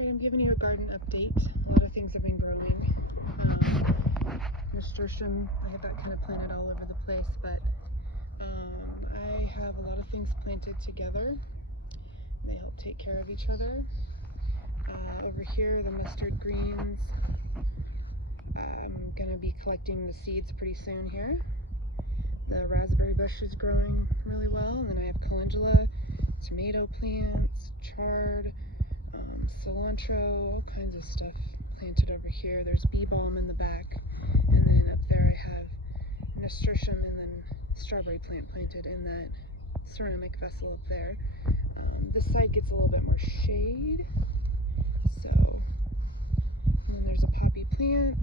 Alright, I'm giving you a garden update. A lot of things have been growing. Nasturtium, I have that kind of planted all over the place, but I have a lot of things planted together. They help take care of each other. Over here, the mustard greens. I'm going to be collecting the seeds pretty soon here. The raspberry bush is growing really well, and then I have calendula, tomato plants, chard, cilantro, all kinds of stuff planted over here. There's bee balm in the back, and then up there I have nasturtium and then strawberry plant planted in that ceramic vessel up there. This side gets a little bit more shade, so, and then there's a poppy plant,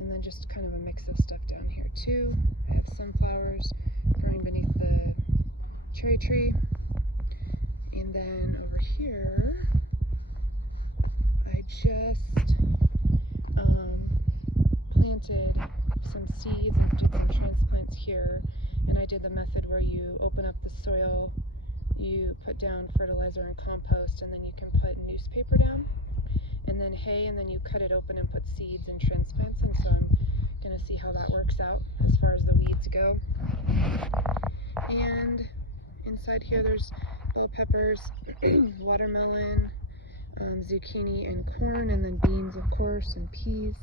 and then just kind of a mix of stuff down here too. I have sunflowers growing beneath the cherry tree, and then over here I just planted some seeds and did some transplants here, and I did the method where you open up the soil, you put down fertilizer and compost, and then you can put newspaper down, and then hay, and then you cut it open and put seeds and transplants, and so I'm going to see how that works out as far as the weeds go. And inside here there's bell peppers, watermelon, zucchini and corn, and then beans of course, and peas.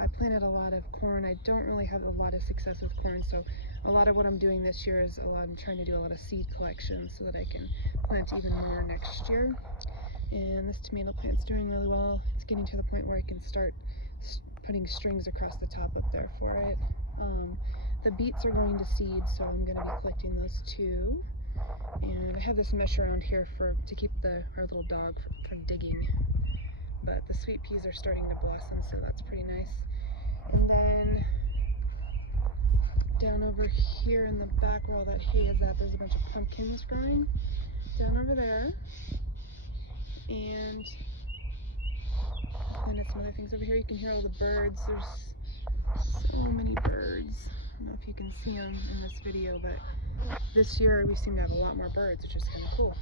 I planted a lot of corn. I don't really have a lot of success with corn, so a lot of what I'm doing this year is I'm trying to do a lot of seed collection so that I can plant even more next year. And this tomato plant's doing really well. It's getting to the point where I can start putting strings across the top up there for it. The beets are going to seed, so I'm going to be collecting those too. And I have this mesh around here to keep our little dog from digging. But the sweet peas are starting to blossom, so that's pretty nice. And then down over here in the back where all that hay is at, there's a bunch of pumpkins growing down over there. And I planted some other things over here. You can hear all the birds. There's so many birds. I don't know if you can see them in this video, but this year we seem to have a lot more birds, which is kind of cool.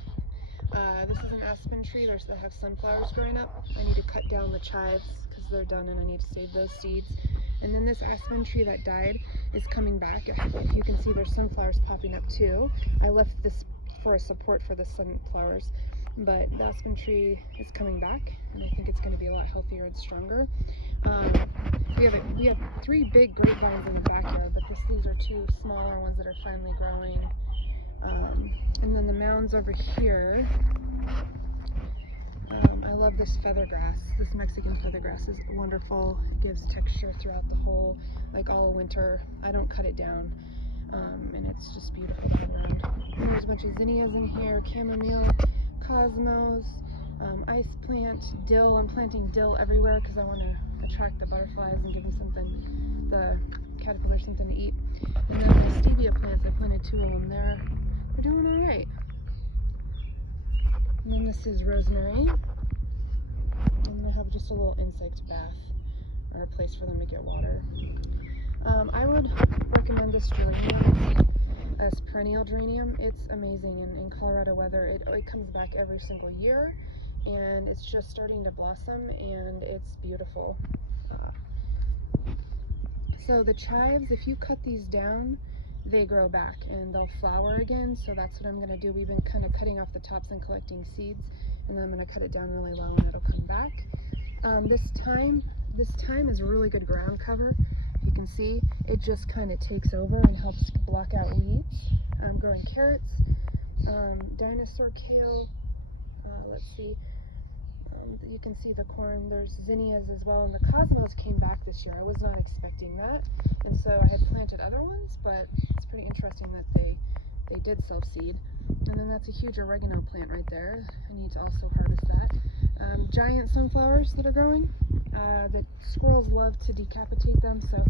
This is an aspen tree. They have sunflowers growing up. I need to cut down the chives because they're done, and I need to save those seeds. And then this aspen tree that died is coming back. If you can see, there's sunflowers popping up too. I left this for a support for the sunflowers, but the aspen tree is coming back, and I think it's going to be a lot healthier and stronger. We have 3 big grapevines in the backyard, but these are 2 smaller ones that are finally growing. And then the mounds over here, I love this feathergrass. This Mexican feathergrass is wonderful. It gives texture throughout the whole, like all winter. I don't cut it down, and it's just beautiful to be around. And there's a bunch of zinnias in here, chamomile, cosmos, ice plant, dill. I'm planting dill everywhere because I want to attract the butterflies and give them the caterpillars something to eat. And then the stevia plants, I planted 2 of them there. They're doing all right. And then this is rosemary. And I have just a little insect bath, or a place for them to get water. I would recommend this geranium as perennial geranium. It's amazing, and in Colorado weather, it comes back every single year, and it's just starting to blossom, and it's beautiful. So the chives, if you cut these down, they grow back and they'll flower again, so that's what I'm going to do. We've been kind of cutting off the tops and collecting seeds, and then I'm going to cut it down really low and it'll come back. This thyme is really good ground cover. You can see it just kind of takes over and helps block out weeds. I'm growing carrots, dinosaur kale, let's see, you can see the corn. There's zinnias as well, and the cosmos came back this year. I was not expecting that, and so I had planted other ones, but it's pretty interesting that they did self-seed. And then that's a huge oregano plant right there. I need to also harvest that. Giant sunflowers that are growing. The squirrels love to decapitate them, so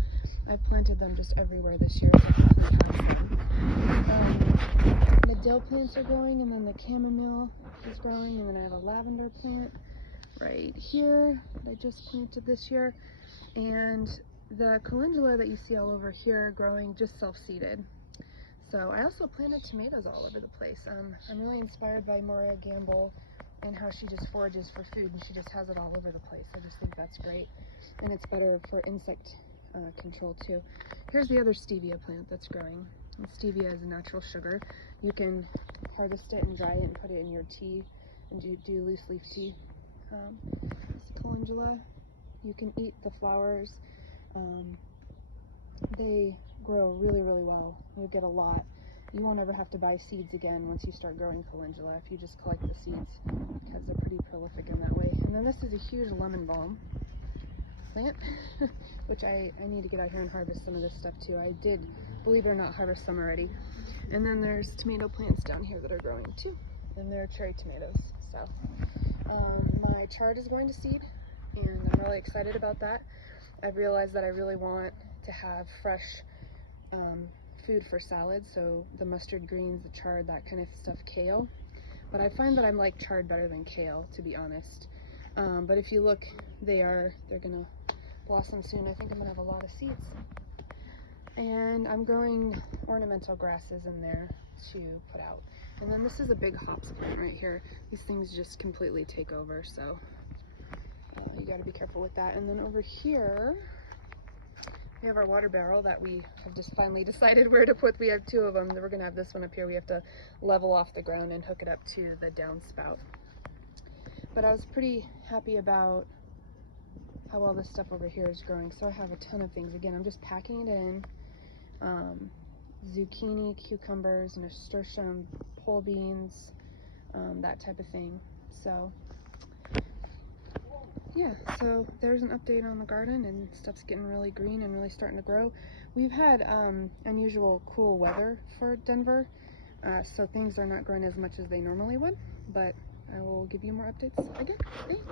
I've planted them just everywhere this year. The dill plants are growing, and then the chamomile is growing, and then I have a lavender plant right here that I just planted this year, and the calendula that you see all over here growing just self-seeded. So I also planted tomatoes all over the place. I'm really inspired by Moria Gamble and how she just forages for food and she just has it all over the place. I just think that's great, and it's better for insect control too. Here's the other stevia plant that's growing. And stevia is a natural sugar. You can harvest it and dry it and put it in your tea and do loose leaf tea. This calendula, you can eat the flowers. They grow really, really well. You'll get a lot. You won't ever have to buy seeds again once you start growing calendula if you just collect the seeds, because they're pretty prolific in that way. And then this is a huge lemon balm plant, which I need to get out here and harvest some of this stuff too. I did, believe it or not, harvest some already. And then there's tomato plants down here that are growing too, and they're cherry tomatoes. So my chard is going to seed, and I'm really excited about that. I've realized that I really want to have fresh food for salad, so the mustard greens, the chard, that kind of stuff, kale. But I find that I like chard better than kale, to be honest. But if you look, they're gonna blossom soon. I think I'm gonna have a lot of seeds. And I'm growing ornamental grasses in there to put out. And then this is a big hops plant right here. These things just completely take over, so you gotta be careful with that. And then over here, we have our water barrel that we have just finally decided where to put. We have two of them. We're gonna have this one up here. We have to level off the ground and hook it up to the downspout. But I was pretty happy about how well this stuff over here is growing. So I have a ton of things. Again, I'm just packing it in. Zucchini, cucumbers, nasturtium, pole beans, that type of thing. So yeah, so there's an update on the garden, and stuff's getting really green and really starting to grow. We've had unusual cool weather for Denver, so things are not growing as much as they normally would, but I will give you more updates again. Thanks.